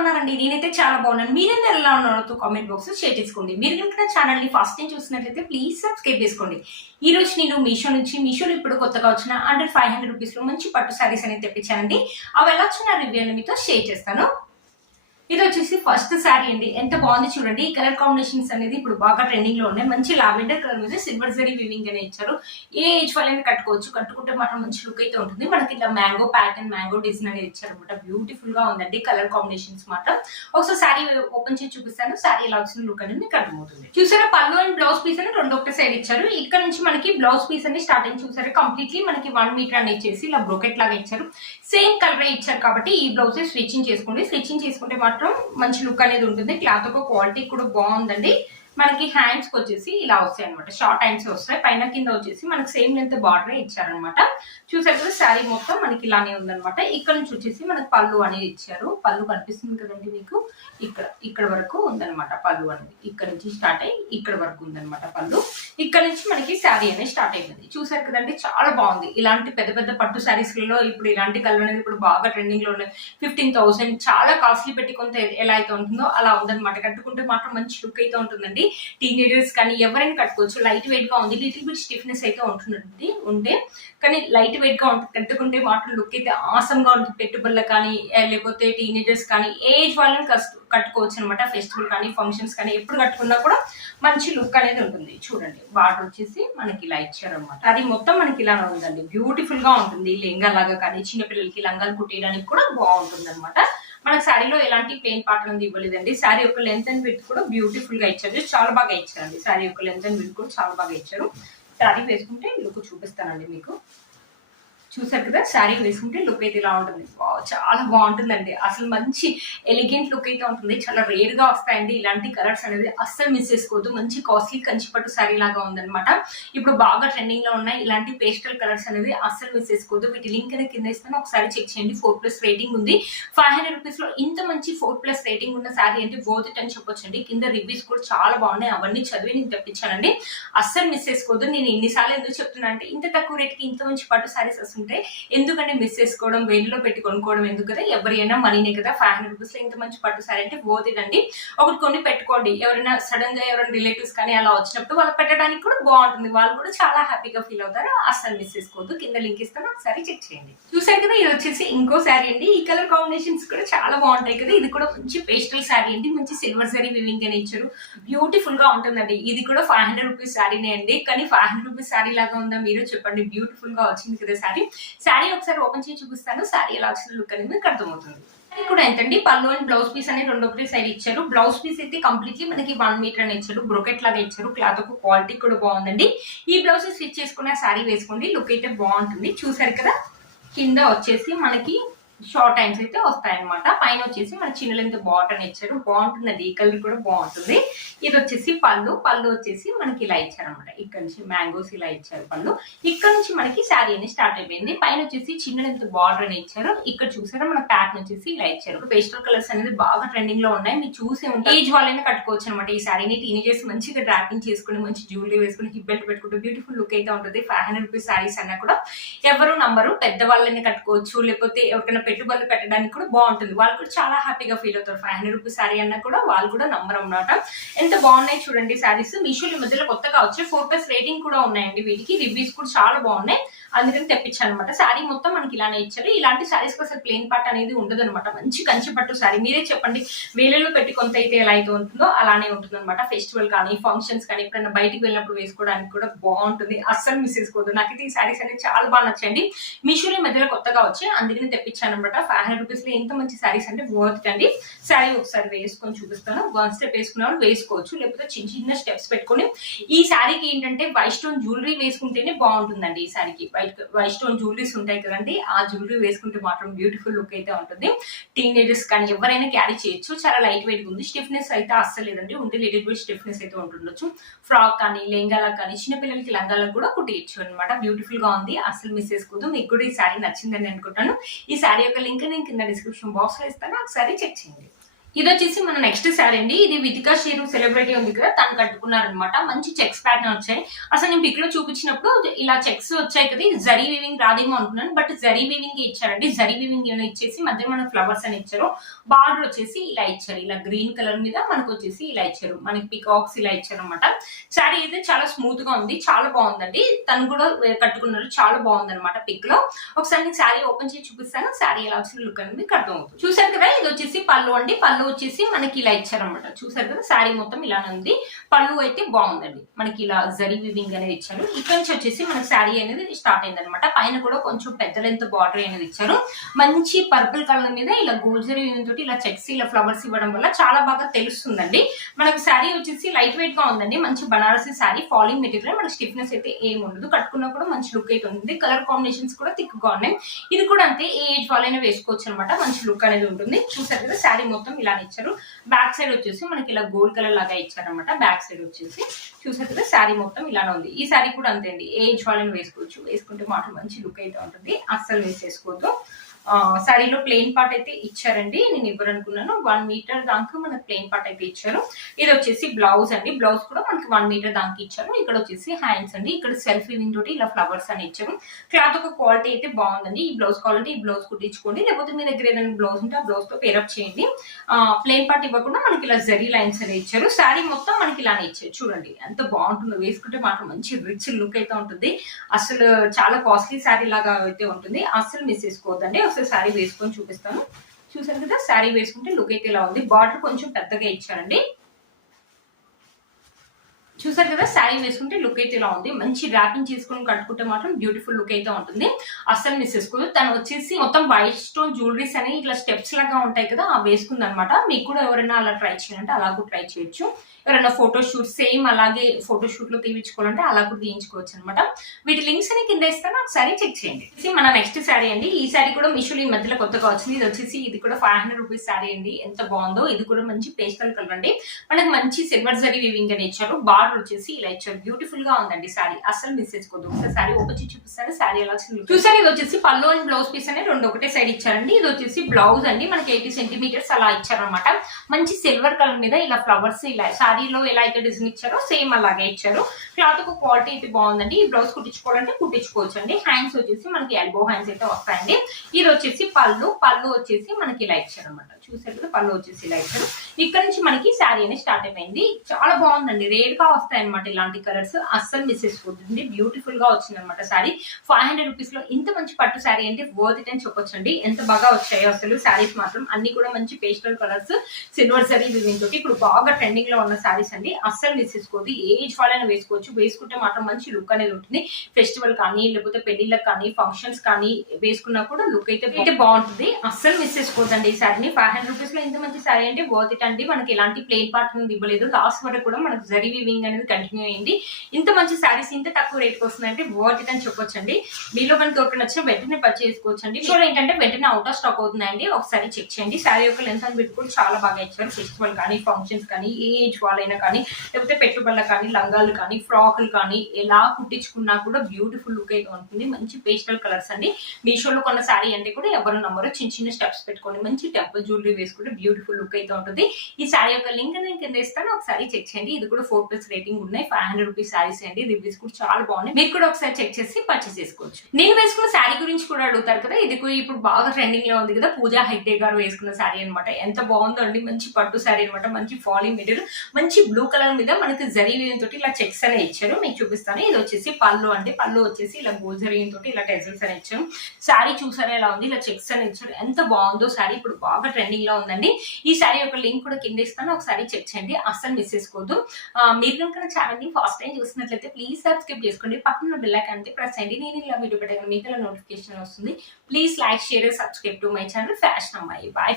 ఉన్నారండి? నేనైతే చాలా బాగున్నాను. మీరందరూ ఎలా ఉన్నారో కామెంట్ బాక్స్ లో షేర్ చేసుకోండి. మీరు కనుక ఛానల్ ని ఫస్ట్ టైం చూసినట్లయితే ప్లీజ్ సబ్స్క్రైబ్ చేసుకోండి. ఈ రోజు నేను మీషోలో ఇప్పుడు కొత్తగా వచ్చిన అండర్ 500 రూపీస్ లో మంచి పట్టు సారీస్ అనేది తెప్పించానండి. అవి ఎలా వచ్చిన రివ్యూ అని మీతో షేర్ చేస్తాను. ఇది వచ్చేసి ఫస్ట్ శారీ అండి. ఎంత బాగుంది చూడండి. ఈ కలర్ కాంబినేషన్స్ అనేది ఇప్పుడు బాగా ట్రెండింగ్ లో ఉన్నాయి. మంచి లావెండర్ కలర్ మీద సిల్వర్ జరీ వీవింగ్ అనే ఇచ్చారు. ఏ ఏజ్ వాళ్ళని కట్టుకోవచ్చు. కట్టుకుంటే మాత్రం మంచి లుక్ అయితే ఉంటుంది. మనకి ఇట్లా మ్యాంగో ప్యాటర్న్, మ్యాంగో డిజైన్ అనేది ఇచ్చారు అనమాట. బ్యూటిఫుల్ గా ఉందండి కలర్ కాంబినేషన్స్ మాత్రం. ఒకసారి శారీ ఓపెన్ చేసి చూపిస్తాను. శారీ ఎలా వచ్చిన లుక్ అనేది మీకు అర్థమవుతుంది. చూసారా, పళ్ళు అండ్ బ్లౌజ్ పీస్ అని రెండు ఒకటే సైడ్ ఇచ్చారు. ఇక్కడ నుంచి మనకి బ్లౌజ్ పీస్ అని స్టార్టింగ్ చూసారా, కంప్లీట్లీ మనకి 1 మీటర్ అని ఇచ్చేసి ఇలా బ్రోకెట్ లాగా ఇచ్చారు. సేమ్ కలర్ ఇచ్చారు కాబట్టి ఈ బ్లౌజ్ స్టిచ్చింగ్ చేసుకోండి. స్టిచ్చింగ్ చేసుకుంటే మాత్రం మంచి లుక్ అనేది ఉంటుంది. క్లాత్ ఒక క్వాలిటీ కూడా బాగుందండి. మనకి హ్యాండ్స్ కి వచ్చేసి ఇలా వస్తాయి అనమాట. షార్ట్ హ్యాండ్స్ వస్తాయి. పైన కింద వచ్చేసి మనకి సేమ్ లెంత్ బార్డర్ ఇచ్చారనమాట. చూసారు కదా, శారీ మొత్తం మనకి ఇలానే ఉందనమాట. ఇక్కడ నుంచి వచ్చేసి మనకి పళ్ళు అనేది ఇచ్చారు. పళ్ళు కనిపిస్తుంది కదండి మీకు. ఇక్కడ వరకు ఉందనమాట పళ్ళు అనేది. ఇక్కడ నుంచి స్టార్ట్ అయ్యి ఇక్కడ వరకు ఉందనమాట పళ్ళు. ఇక్కడ నుంచి మనకి శారీ అనేది స్టార్ట్ అయిపోయింది. చూసారు కదండి, చాలా బాగుంది. ఇలాంటి పెద్ద పెద్ద పట్టు శారీస్ లలో ఇప్పుడు ఇలాంటి కలర్ అనేది ఇప్పుడు బాగా ట్రెండింగ్ లో ఉన్నాయి. 15,000 చాలా కాస్ట్లీ పెట్టి కొంత ఎలా అయితే ఉంటుందో అలా ఉందన్నమాట. కట్టుకుంటే మాత్రం మంచి లుక్ అయితే ఉంటుందండి. టీనేజర్స్ కానీ ఎవరైనా కట్టుకోవచ్చు. లైట్ వెయిట్ గా ఉంది. లిటిల్ బిట్ స్టిఫ్నెస్ అయితే ఉంటే కానీ లైట్ వెయిట్ గా ఉంటుంది. కట్టుకుంటే మాత్రం లుక్ అయితే ఆసమ్ గా ఉంటుంది. పెట్టుబడులు కానీ లేకపోతే టీనేజర్స్ కానీ ఏజ్ వాళ్ళని కట్టుకోవచ్చు అనమాట. ఫెస్టివల్ కానీ ఫంక్షన్స్ కానీ ఎప్పుడు కట్టుకున్నా కూడా మంచి లుక్ అనేది ఉంటుంది. చూడండి, బార్డర్ వచ్చేసి మనకి ఇలా ఇచ్చారనమాట. అది మొత్తం మనకి ఇలా ఉందండి. బ్యూటిఫుల్ గా ఉంటుంది. లెంగా లాగా కానీ చిన్నపిల్లలకి లంగాలు కుట్టేయడానికి కూడా బాగుంటుంది అనమాట. మనకు శారీలో ఎలాంటి ప్లెయిన్ పార్ట్ అనేది ఇవ్వలేదండి. శారీ యొక్క లెంత్ అండ్ విడ్త్ కూడా బ్యూటిఫుల్ గా ఇచ్చారు. చాలా బాగా ఇచ్చారండి. శారీ యొక్క లెంత్ అండ్ విడ్త్ కూడా చాలా బాగా ఇచ్చారు. శారీ వేసుకుంటే లుక్ చూపిస్తానండి మీకు. చూసారు కదా, శారీ వేసుకుంటే లుక్ అయితే ఇలా ఉంటుంది. చాలా బాగుంటుందండి. అసలు మంచి ఎలిగెంట్ లుక్ అయితే ఉంటుంది. చాలా రేర్ గా వస్తాయండి ఇలాంటి కలర్స్ అనేది. అస్సలు మిస్ చేసుకోవద్దు. మంచి కాస్ట్లీ కంచిపట్టు శారీ లాగా ఉందన్నమాట. ఇప్పుడు బాగా ట్రెండింగ్ లో ఉన్నాయి ఇలాంటి పేస్టల్ కలర్స్ అనేది. అస్సలు మిస్ చేసుకోవద్దు. వీటి లింక్ అనేది కింద ఇస్తాను, ఒకసారి చెక్ చేయండి. 4+ రేటింగ్ ఉంది. 500 రూపీస్ లో ఇంత మంచి 4+ రేటింగ్ ఉన్న శారీ అంటే వర్త్ ఇట్ అని చెప్పొచ్చండి. కింద రివ్యూస్ కూడా చాలా బాగున్నాయి. అవన్నీ చదివి నేను తెప్పించానండి. అస్సలు మిస్ చేసుకోవద్దు. నేను ఇన్నిసార్లు ఎందుకు చెప్తున్నా అంటే, ఇంత తక్కువ రేట్ కి ఇంత మంచి పట్టు శారీస్ వస్తుంటే ఎందుకంటే మిస్ చేసుకోవడం, వేడిలో పెట్టి కొనుక్కోవడం ఎందుకు కదా. ఎవరైనా మనీనే కదా. 500 రూపీస్ లో ఇంత మంచి పట్టు సారీ అంటే పోతుందండి. ఒకటి కొన్ని పెట్టుకోండి. ఎవరైనా సడన్ గా ఎవరైనా రిలేటివ్స్ కానీ అలా వచ్చినప్పుడు వాళ్ళు పెట్టడానికి కూడా బాగుంటుంది. వాళ్ళు కూడా చాలా హ్యాపీగా ఫీల్ అవుతారు. అస్సలు మిస్ చేసుకోవద్దు. కింద లింక్ ఇస్తాను, ఒకసారి చెక్ చేయండి. చూసారు కదా, ఇది వచ్చేసి ఇంకో శారీ అండి. ఈ కలర్ కాంబినేషన్స్ కూడా చాలా బాగుంటాయి కదా. ఇది కూడా మంచి పేస్టల్ శారీ అండి. మంచి సిల్వర్ జరీ వివింగ్ అని ఇచ్చారు. బ్యూటిఫుల్ గా ఉంటుందండి. ఇది కూడా 500 రూపీస్ శారీనే అండి. కానీ 500 రూపీస్ శారీ లాగా ఉందా మీరు చెప్పండి. బ్యూటిఫుల్ గా వచ్చింది కదా శారీ ఒకసారి ఓపెన్ చేసి చూపిస్తాను. శారీ ఎలా వచ్చిన లుక్ అనేది మీకు అర్థమవుతుంది. శారీ కూడా ఏంటండి, పళ్ళు అండ్ బ్లౌజ్ పీస్ అనేది రెండు ఒకటే సైడ్ ఇచ్చారు. బ్లౌజ్ పీస్ అయితే కంప్లీట్లీ మనకి 1 మీటర్ అని ఇచ్చారు. బ్రోకెట్ లాగా ఇచ్చారు. క్లాత్ ఒక క్వాలిటీ కూడా బాగుందండి. ఈ బ్లౌజ్ స్టిచ్ చేసుకున్న శారీ వేసుకోండి. లుక్ అయితే బాగుంటుంది. చూసారు కదా, కింద వచ్చేసి మనకి షార్ట్ హ్యాండ్స్ అయితే వస్తాయన్నమాట. పైన వచ్చేసి మన చిన్న లెంత్ బాటన్ ఇచ్చారు. బాగుంటుందండి. ఈ కలర్ కూడా బాగుంటుంది. ఇది వచ్చేసి పళ్ళు వచ్చేసి మనకి ఇలా ఇచ్చారనమాట. ఇక్కడ నుంచి మ్యాంగోస్ ఇలా ఇచ్చారు పళ్ళు. ఇక్కడ నుంచి మనకి శారీ అనేది స్టార్ట్ అయిపోయింది. పైన వచ్చేసి చిన్న లెంత్ బార్డర్ అని ఇచ్చారు. ఇక్కడ చూసారా, మన ప్యాటర్న్ వచ్చేసి ఇలా ఇచ్చారు. పేస్టల్ కలర్స్ అనేది బాగా ట్రెండింగ్ లో ఉన్నాయి. మీరు చూసి ఉంటే ఏజ్ వాళ్ళైనా కట్టుకోవచ్చు అనమాట. ఈ శారీని టీనేజర్స్ మంచిగా డ్రాపింగ్ చేసుకుని మంచి జ్యువెలరీ వేసుకుని హిప్ బెల్ట్ పెట్టుకుంటే బ్యూటిఫుల్ లుక్ అయితే ఉంటుంది. 500 రూపీస్ శారీస్ అన్నా కూడా ఎవరు నంబరు. పెద్ద వాళ్ళని కట్టుకోవచ్చు. లేకపోతే ఎవరికైనా పెట్టుబడులు పెట్టడానికి కూడా బాగుంటుంది. వాళ్ళు కూడా చాలా హ్యాపీగా ఫీల్ అవుతారు. 500 రూపీస్ శారీ అన్నా కూడా వాళ్ళు కూడా నంబర్ అన్నమాట. ఎంత బాగున్నాయి చూడండి శారీస్. మీషోలో మధ్యలో కొత్తగా వచ్చే 4+ రేటింగ్ కూడా ఉన్నాయండి. వీటికి రివ్యూస్ కూడా చాలా బాగున్నాయి. అందుకని తెప్పించాను అనమాట. శారీ మొత్తం మనకి ఇలానే ఇచ్చారు. ఇలాంటి శారీస్ అసలు ప్లెయిన్ పార్ట్ అనేది ఉండదు అనమాట. మంచి కంచి పట్టు శారీ. మీరే చెప్పండి, వేలలో పెట్టి కొంత అయితే ఎలా అయితే ఉంటుందో అలానే ఉంటుంది అనమాట. ఫెస్టివల్ కానీ ఫంక్షన్స్ కానీ ఎప్పుడైనా బయటికి వెళ్ళినప్పుడు వేసుకోవడానికి కూడా బాగుంటుంది. అస్సలు మిస్ చేసుకోవద్దు. నాకైతే ఈ శారీస్ అనేది చాలా బాగా నచ్చండి. మీషోలో మధ్యలో కొత్తగా వచ్చి అందుకని తెప్పించాను అనమాట. 500 రూపీస్ లో ఎంత మంచి శారీస్ అంటే వర్త్ అండి. శారీ ఒకసారి వేసుకొని చూపిస్తాను. 1 స్టెప్ వేసుకున్న వాళ్ళు వేసుకోవచ్చు. లేకపోతే చిన్న చిన్న స్టెప్స్ పెట్టుకొని ఈ శారీకి ఏంటంటే వైట్ స్టోన్ జ్యువెలరీ వేసుకుంటేనే బాగుంటుందండి. ఈ శారీకి వైట్ స్టోన్ జ్యువెలరీస్ ఉంటాయి కదండి. ఆ జ్యువెలరీ వేసుకుంటే మాత్రం బ్యూటిఫుల్ లుక్ అయితే ఉంటుంది. టీనేజర్స్ కానీ ఎవరైనా క్యారీ చేయొచ్చు. చాలా లైట్ వెయిట్ ఉంది. స్టిఫ్నెస్ అయితే అస్సలు లేదండి. ఉంటే లిటిల్ బిట్ స్టిఫ్నెస్ అయితే ఉంటుండొచ్చు. ఫ్రాక్ కానీ లెంగాలకు కానీ చిన్నపిల్లలకి లంగాలకు కూడా కుట్టియచ్చు అనమాట. బ్యూటిఫుల్ గా ఉంది. అస్సలు మిస్ చేసుకోవద్దు. మీకు కూడా ఈ శారీ నచ్చిందని అనుకుంటాను. ఈ శారీ యొక్క లింక్ నేను కింద డిస్క్రిప్షన్ బాక్స్ లో ఇస్తాను. ఒకసారి చెక్ చేయండి. ఇది వచ్చేసి మన నెక్స్ట్ శారీ అండి. ఇది వితికా షేరు సెలబ్రిటీ ఉంది కదా, తను కట్టుకున్నారనమాట. మంచి చెక్స్ ప్యాటర్న్ వచ్చాయి. అసలు నేను పిక్ లో చూపించినప్పుడు ఇలా చెక్స్ వచ్చాయి కదా, జరీ వీవింగ్ రాదేమో అనుకున్నాను, బట్ జరీ వీవింగ్ ఇచ్చారండి. జరీ వీవింగ్ ఇచ్చేసి మధ్య మన ఫ్లవర్స్ అని ఇచ్చారు. బార్డర్ వచ్చేసి ఇలా ఇచ్చారు, ఇలా గ్రీన్ కలర్ మీద మనకు వచ్చేసి ఇలా ఇచ్చారు, మనకి పికాక్స్ ఇలా ఇచ్చారు అనమాట. శారీ అయితే చాలా స్మూత్ గా ఉంది, చాలా బాగుందండి. తను కూడా కట్టుకున్నారు, చాలా బాగుంది అనమాట. పిక్ లో ఒకసారి నేను శారీ ఓపెన్ చేసి చూపిస్తాను. శారీ ఎలా వచ్చిన లుక్ అనేది మీకు అర్థమవుతుంది. చూసారు కదా, ఇది వచ్చేసి పళ్ళు అండి. పళ్ళు వచ్చేసి మనకి ఇలా ఇచ్చారనమాట. చూసారు కదా, శారీ మొత్తం ఇలానే ఉంది. పళ్ళు అయితే బాగుందండి, మనకి ఇలా జరీ వివింగ్ అనేది ఇచ్చారు. ఇక్కడ నుంచి వచ్చేసి మనకి శారీ అనేది స్టార్ట్ అయింది అనమాట. పైన కూడా కొంచెం పెద్ద లెంత్ బార్డర్ అనేది ఇచ్చారు. మంచి పర్పుల్ కలర్ మీద ఇలా గోల్డ్ జరీ వివింగ్ తోటి ఇలా చెక్స్ ఇలా ఫ్లవర్స్ ఇవ్వడం వల్ల చాలా బాగా తెలుస్తుందండి. మనకి శారీ వచ్చేసి లైట్ వెయిట్ గా ఉందండి. మంచి బనారసి శారీ, ఫాలింగ్ మెటీరియల్, మనకి స్టిఫ్నెస్ అయితే ఏమి ఉండదు. కట్టుకున్నా కూడా మంచి లుక్ అయితే ఉంది. కలర్ కాంబినేషన్స్ కూడా థిక్ గా ఉన్నాయి. ఇది కూడా అంతే, ఏ ఏజ్ వాళ్ళైనా వేసుకోవచ్చు అనమాట. మంచి లుక్ అనేది ఉంటుంది. చూసారు కదా, శారీ మొత్తం ఇలానే ఇచ్చారు. బ్యాక్ సైడ్ వచ్చేసి మనకి ఇలా గోల్డ్ కలర్ లాగా ఇచ్చారనమాట. బ్యాక్ సైడ్ వచ్చేసి చూసారు కదా, శారీ మొత్తం ఇలానే ఉంది. ఈ శారీ కూడా అంతే అండి, ఏ ఏజ్ వాళ్ళని వేసుకోవచ్చు. వేసుకుంటే మాత్రం మంచి లుక్ అయితే ఉంటుంది, అస్సలు వేసేసుకోవద్దు. శారీలో ప్లెయిన్ పార్ట్ అయితే ఇచ్చారండి. నేను ఇవ్వరనుకున్నాను. 1 మీటర్ దాకా మనకు ప్లెయిన్ పార్ట్ అయితే ఇచ్చారు. ఇది వచ్చేసి బ్లౌజ్ అండి. బ్లౌజ్ కూడా మనకి 1 మీటర్ దాకా ఇచ్చారు. ఇక్కడ వచ్చేసి హ్యాండ్స్ అండి. ఇక్కడ సెల్ఫ్ వీవింగ్ తోటి ఇలా ఫ్లవర్స్ అని ఇచ్చారు. క్లాత్ ఒక క్వాలిటీ అయితే బాగుందండి. ఈ బ్లౌజ్ కావాలంటే ఈ బ్లౌజ్ కుట్టించుకోండి, లేకపోతే మీ దగ్గర ఏదైనా బ్లౌజ్ ఉంటే ఆ బ్లౌజ్ తో పేరప్ చేయండి. ప్లెయిన్ పార్ట్ ఇవ్వకుండా మనకి ఇలా జరీ లైన్స్ అని ఇచ్చారు. శారీ మొత్తం మనకి ఇలానే ఇచ్చారు. చూడండి ఎంత బాగుంటుందో, వేసుకుంటే మాత్రం మంచి రిచ్ లుక్ అయితే ఉంటుంది. అసలు చాలా కాస్ట్లీ శారీ లాగా అయితే ఉంటుంది, అస్సలు మిస్ చేసుకోవద్దండి. శారీ వేసుకొని చూపిస్తాను. చూసారు కదా, శారీ వేసుకుంటే లుక్ అయితే ఇలా ఉంది. బార్డర్ కొంచెం పెద్దగా ఇచ్చారండి. చూసారు కదా, శారీ వేసుకుంటే లుక్ అయితే ఇలా ఉంది. మంచి ర్యాపింగ్ చేసుకుని కట్టుకుంటే మాత్రం బ్యూటిఫుల్ లుక్ అయితే ఉంటుంది, అస్సలు మిస్ చేసుకోదు. తను వచ్చేసి మొత్తం వైట్ స్టోన్ జ్యువెలరీస్ అని ఇట్లా స్టెప్స్ లాగా ఉంటాయి కదా, అవి వేసుకుంది అనమాట. మీకు కూడా ఎవరైనా అలా ట్రై చేయాలంటే అలా కూడా ట్రై చేయొచ్చు. ఎవరైనా ఫోటోషూట్ సేమ్ అలాగే ఫోటోషూట్ లో తీయించుకోవాలంటే అలా కూడా తీయించుకోవచ్చు అనమాట. వీటి లింక్స్ అని కింద ఇస్తాను, ఒకసారి చెక్ చేయండి. మన నెక్స్ట్ శారీ అండి. ఈ శారీ కూడా మీషోలో ఈ మధ్యలో కొత్తగా వచ్చింది. ఇది వచ్చేసి ఇది కూడా 500 రూపీస్ శారీ అండి. ఎంత బాగుందో. ఇది కూడా మంచి పేస్టల్ కలర్ అండి. మనకి మంచి సిల్వర్ జరీ వీవింగ్ అని ఇచ్చారు. బార్డర్ వచ్చేసి ఇలా ఇచ్చారు. బ్యూటిఫుల్ గా ఉందండి శారీ, అసలు మిస్ చేసుకోవద్దు. ఒకసారి శారీ ఓపెన్ చేసి చూపిస్తాను. శారీ ఎలా చూసారు. ఇది వచ్చేసి పళ్ళు అండ్ బ్లౌజ్ పీస్ అనేది రెండు ఒకటే సైడ్ ఇచ్చారండి. ఇది వచ్చేసి బ్లౌజ్ అండి. మనకి 80 సెంటీమీటర్స్ అలా ఇచ్చారనమాట. మంచి సిల్వర్ కలర్ మీద ఇలా ఫ్లవర్స్ ఇలా శారీలో ఎలా అయితే డిజైన్ ఇచ్చారో సేమ్ అలాగే ఇచ్చారు. క్లాత్ ఒక క్వాలిటీ అయితే బాగుందండి. ఈ బ్లౌజ్ కుట్టించుకోవాలంటే కుట్టించుకోవచ్చు అండి. హ్యాండ్స్ వచ్చేసి మనకి ఎల్బో హ్యాండ్స్ అయితే వస్తాయండి. ఇది వచ్చేసి పళ్ళు వచ్చేసి మనకి ఇలా ఇచ్చారు అనమాట. చూసారు కదా, పళ్ళు వచ్చేసి ఇలా ఇచ్చారు. ఇక్కడ నుంచి మనకి శారీ అనేది స్టార్ట్ అయిపోయింది. చాలా బాగుందండి, రేర్ గా వస్తాయి అనమాట ఇలాంటి కలర్స్, అస్సలు మిస్ చేసుకోవద్దండి. బ్యూటిఫుల్ గా వచ్చింది అనమాట శారీ. 500 రూపీస్ లో ఇంత మంచి పట్టు శారీ అంటే వర్త్ ఇట్ అని చెప్పొచ్చండి. ఎంత బాగా వచ్చాయో అసలు శారీస్ మాత్రం. అన్ని కూడా మంచి pastel colours, silver zari weaving తోటి ఇప్పుడు బాగా ట్రెండింగ్ లో ఉన్న శారీస్ అండి. అస్సలు మిస్ చేసుకోవద్దు. ఏజ్ వాళ్ళైనా వేసుకోవచ్చు. వేసుకుంటే మాత్రం మంచి లుక్ అనేది ఉంటుంది. ఫెస్టివల్ కానీ లేకపోతే పెళ్లిళ్ళకి కానీ ఫంక్షన్స్ కానీ వేసుకున్నా కూడా లుక్ అయితే బాగుంటుంది. అస్సలు మిస్ చేసుకోవద్దండి ఈ శారీని. 500 రూపీస్ లో ఇంత మంచి శారీ అంటే వర్త్ ఇట్ అండి. మనకి ఎలాంటి ప్లెయిన్ పార్ట్ అనేది ఇవ్వలేదు. లాస్ట్ వరకు కూడా మనకు జరీ వీవింగ్ అనేది కంటిన్యూ అయింది. ఇంత మంచి శారీస్ ఇంత తక్కువ రేట్కి వస్తుందంటే వర్త్ ఇట్ అని చెప్పొచ్చండి. మీలో మనకి ఒకటి నచ్చిన వెంటనే పర్చేస్ చేసుకోవచ్చు అండి. సో ఏంటంటే వెంటనే అవుట్ ఆఫ్ స్టాక్ అవుతుందండి. ఒకసారి చెక్ చేయండి. శారీ యొక్క లెంత్ అని పెట్టి కూడా చాలా బాగా ఇచ్చారు. ఫెస్టివల్ కానీ ఫంక్షన్స్ కానీ ఏ ఏజ్ వాళ్ళైనా కానీ లేకపోతే పెట్టుబడులు కానీ లంగాలు కానీ ఫ్రాకులు కానీ ఎలా కుట్టించుకున్నా కూడా బ్యూటిఫుల్ లుక్ అయితే ఉంటుంది. మంచి పేస్టల్ కలర్స్ అండి. మీషోలో కొన్న శారీ అంటే కూడా ఎవరు నమ్మరు. చిన్న చిన్న స్టెప్స్ పెట్టుకొని మంచి టెంపుల్ జ్యువెలరీ వేసుకుంటే బ్యూటిఫుల్ లుక్ అయితే ఉంటుంది. ఈ శారీ యొక్క లింక్ నేను కింద ఇస్తాను, ఒకసారి చెక్ చేయండి. ఇది కూడా 4+ రేటింగ్ ఉన్నాయి. 500 రూపీస్ శారీస్ అండి. రివ్యూస్ కూడా చాలా బాగున్నాయి. మీరు కూడా ఒకసారి చెక్ చేసి పర్చేస్ చేసుకోవచ్చు. నేను వేసుకున్న శారీ గురించి కూడా అడుగుతారు కదా, ఇది ఇప్పుడు బాగా ట్రెండింగ్ లో ఉంది కదా, పూజా హెగ్డే గారు వేసుకున్న శారీ అనమాట. ఎంత బాగుందో అండి. మంచి పట్టు శారీ అనమాట. మంచి ఫాలింగ్ మెటీరియల్, మంచి బ్లూ కలర్ మీద మనకి జరీ వీవింగ్ తోటి ఇలా చెక్స్ అనే ఇచ్చారు. మీకు చూపిస్తాను. ఇది వచ్చేసి పళ్ళు అంటే పళ్ళు వచ్చేసి ఇలా గోల్డ్ జరీ తోటి ఇలా టెజల్స్ అని ఇచ్చారు. శారీ చూసారా ఎలా ఉంది, ఇలా చెక్స్ అని ఇచ్చారు. ఎంత బాగుందో శారీ. ఇప్పుడు బాగా ట్రెండింగ్ లో ఉందండి. ఈ శారీ యొక్క లింక్ కూడా కింద ఇస్తాను, ఒకసారి చెక్ చేయండి. అస్సలు మిస్ చేసుకోవద్దు. మీరు కనుక ఛానల్ ని ఫస్ట్ టైం చూసినట్లయితే ప్లీజ్ సబ్స్క్రైబ్ చేసుకోండి. పక్కన బెల్ ఐకాన్ అంతే ప్రెస్ చేయండి. నేను ఇలా వీడియో పెట్టగానే మీకు నోటిఫికేషన్ వస్తుంది. Please like, share, subscribe to my channel fashion అమ్మాయి. బాయ్.